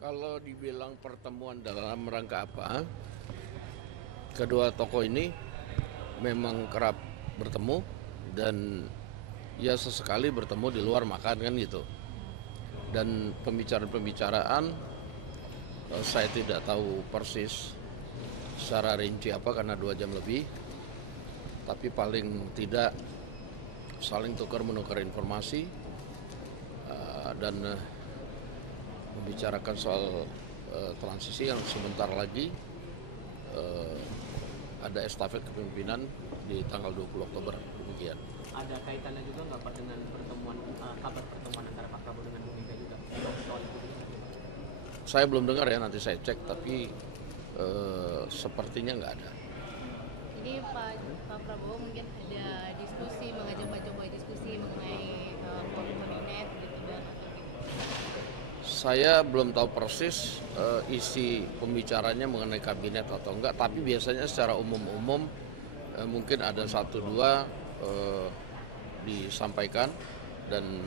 Kalau dibilang pertemuan dalam rangka apa, kedua tokoh ini memang kerap bertemu dan ya sesekali bertemu di luar makan kan gitu. Dan pembicaraan-pembicaraan saya tidak tahu persis secara rinci apa karena 2 jam lebih, tapi paling tidak saling tukar menukar informasi dan membicarakan soal transisi yang sebentar lagi ada estafet kepemimpinan di tanggal 20 Oktober, demikian. Ada kaitannya juga nggak Pak dengan pertemuan kabar pertemuan antara Pak Prabowo dengan Bu Mega juga soal itu? Saya belum dengar ya, nanti saya cek, tapi sepertinya nggak ada. Jadi Pak Prabowo mungkin ada diskusi, mengajak Pak Jokowi diskusi mengenai kabinet gitu dan atau gitu. Saya belum tahu persis isi pembicaranya mengenai kabinet atau enggak, tapi biasanya secara umum mungkin ada 1-2 disampaikan dan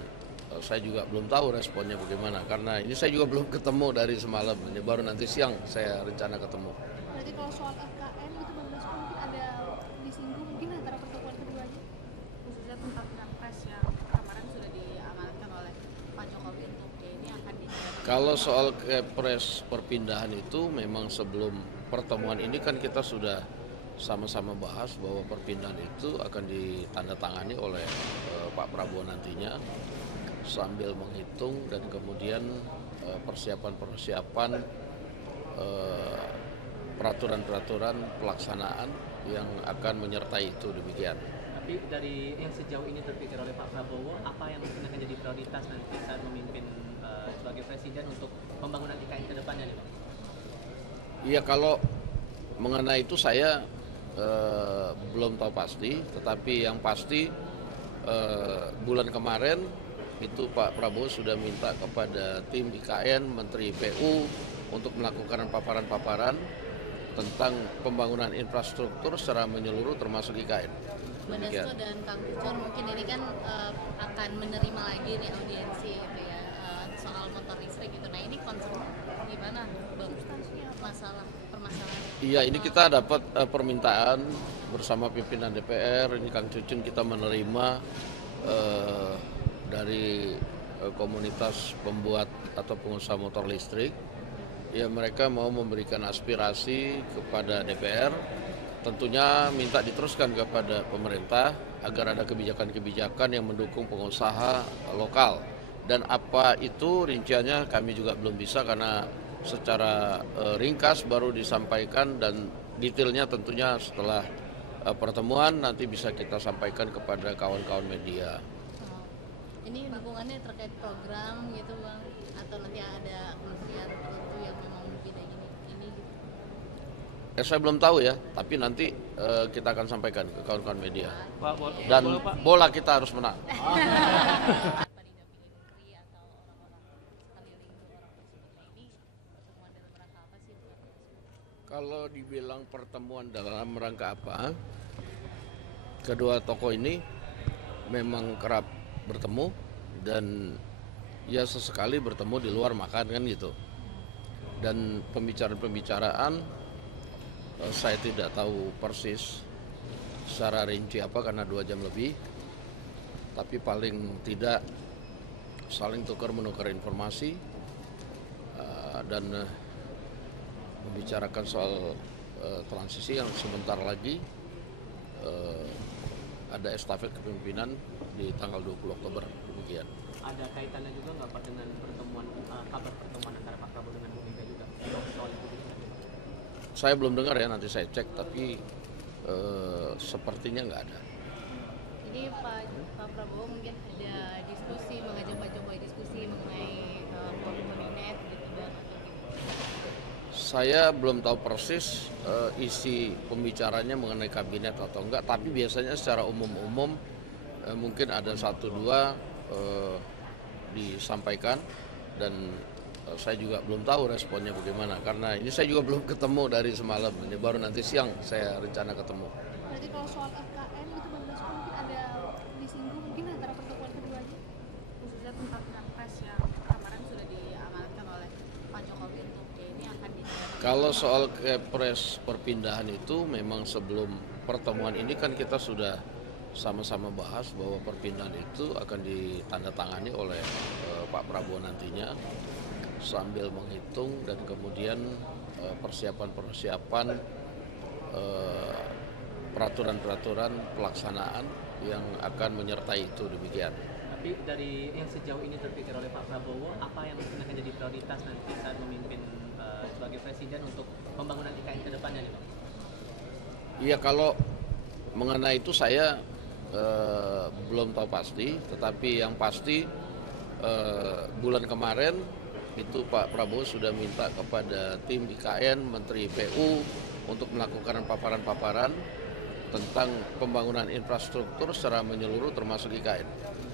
saya juga belum tahu responnya bagaimana karena ini saya juga belum ketemu dari semalam, ini baru nanti siang saya rencana ketemu. Berarti kalau soal FKN itu Bang Dasko mungkin ada disinggung mungkin antara pertemuan keduanya, khususnya tentang Pilpres yang kemarin sudah diamanatkan oleh Pak Jokowi untuk ini akan dijalankan. Kalau soal kepres perpindahan itu memang sebelum pertemuan ini kan kita sudah sama-sama bahas bahwa perpindahan itu akan ditandatangani oleh Pak Prabowo nantinya sambil menghitung dan kemudian persiapan peraturan-peraturan pelaksanaan yang akan menyertai itu, demikian. Tapi dari yang sejauh ini terpikir oleh Pak Prabowo, apa yang mungkin akan jadi prioritas nanti saat memimpin sebagai presiden untuk pembangunan IKN ke depannya nih Pak? Iya, kalau mengenai itu saya belum tahu pasti, tetapi yang pasti bulan kemarin itu Pak Prabowo sudah minta kepada tim IKN, Menteri PU untuk melakukan paparan-paparan tentang pembangunan infrastruktur secara menyeluruh termasuk IKN. Mbak Dasko dan Kang Ucon mungkin ini kan akan menerima lagi nih audiensi gitu ya soal motor listrik gitu. Nah ini concern gimana Bang? Masalah permasalahan. Iya, ini kita dapat permintaan bersama pimpinan DPR, ini Kang Cucun kita menerima dari komunitas pembuat atau pengusaha motor listrik. Ya, mereka mau memberikan aspirasi kepada DPR, tentunya minta diteruskan kepada pemerintah agar ada kebijakan-kebijakan yang mendukung pengusaha lokal. Dan apa itu rinciannya kami juga belum bisa karena secara ringkas baru disampaikan dan detailnya tentunya setelah pertemuan nanti bisa kita sampaikan kepada kawan-kawan media. Ini dukungannya terkait program gitu Bang atau nanti ada kementerian tertentu yang memang beda ini gitu. Saya belum tahu ya, tapi nanti kita akan sampaikan ke kawan-kawan media. Pak, Dan bola kita harus menang. Kalau dibilang pertemuan dalam rangka apa, kedua tokoh ini memang kerap bertemu dan ya sesekali bertemu di luar makan kan gitu. Dan pembicaraan-pembicaraan saya tidak tahu persis secara rinci apa karena 2 jam lebih, tapi paling tidak saling tukar menukar informasi dan membicarakan soal transisi yang sebentar lagi ada estafet kepemimpinan di tanggal 20 Oktober, demikian. Ada kaitannya juga nggak Pak dengan pertemuan kabar pertemuan antara Pak Prabowo dengan Bu Mega juga soal itu? Saya belum dengar ya, nanti saya cek, tapi sepertinya nggak ada. Jadi Pak Prabowo mungkin ada diskusi, mengajak Pak Jokowi diskusi mengenai kabinet gitu dan atau gitu. Saya belum tahu persis isi pembicaranya mengenai kabinet atau enggak, tapi biasanya secara umum mungkin ada 1-2 disampaikan dan saya juga belum tahu responnya bagaimana karena ini saya juga belum ketemu dari semalam, ini baru nanti siang saya rencana ketemu. Berarti kalau soal FKN itu Bang Dasko mungkin ada disinggung mungkin antara pertemuan keduanya, khususnya tentang Pilpres yang kemarin sudah diamanatkan oleh Pak Jokowi Kalau soal kepres perpindahan itu memang sebelum pertemuan ini kan kita sudah sama-sama bahas bahwa perpindahan itu akan ditandatangani oleh Pak Prabowo nantinya sambil menghitung dan kemudian persiapan-persiapan peraturan-peraturan pelaksanaan yang akan menyertai itu demikian. Tapi dari yang sejauh ini terpikir oleh Pak Prabowo, apa yang mungkin akan jadi prioritas nanti saat memimpin sebagai presiden untuk pembangunan IKN ke depannya nih Bang? Iya, kalau mengenai itu saya belum tahu pasti, tetapi yang pasti bulan kemarin itu Pak Prabowo sudah minta kepada tim IKN, Menteri PU untuk melakukan paparan-paparan tentang pembangunan infrastruktur secara menyeluruh termasuk IKN.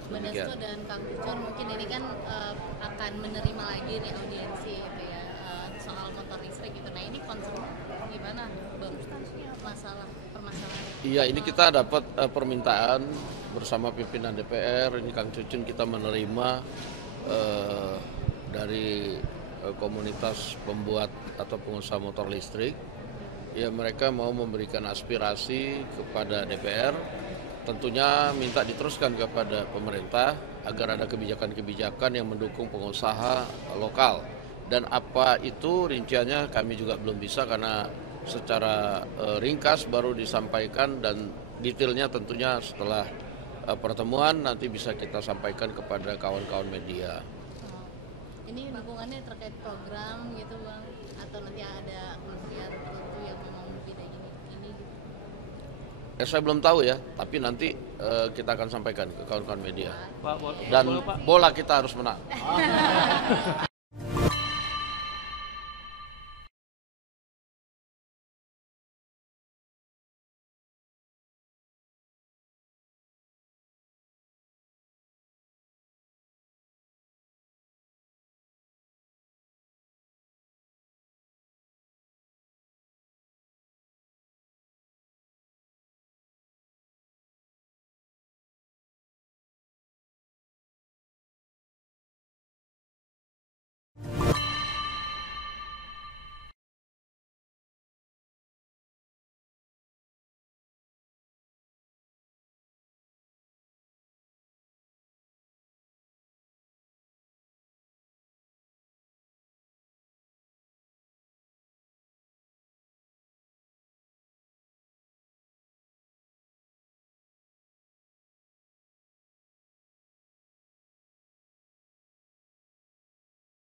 Mbak Dasko dan Kang Ucon mungkin ini kan akan menerima lagi nih audiensi gitu ya soal motor listrik gitu. Nah ini concern gimana Bang? Permasalahan. Iya, ini kita dapat permintaan bersama pimpinan DPR, ini Kang Cucun kita menerima dari komunitas pembuat atau pengusaha motor listrik. Ya, mereka mau memberikan aspirasi kepada DPR, tentunya minta diteruskan kepada pemerintah agar ada kebijakan-kebijakan yang mendukung pengusaha lokal. Dan apa itu rinciannya kami juga belum bisa karena secara ringkas baru disampaikan dan detailnya tentunya setelah pertemuan nanti bisa kita sampaikan kepada kawan-kawan media. Ini dukungannya terkait program gitu Bang, atau nanti ada kementerian tertentu yang memang berbeda ini gitu? Saya belum tahu ya, tapi nanti kita akan sampaikan ke kawan-kawan media. Pak, Dan bola kita harus menang.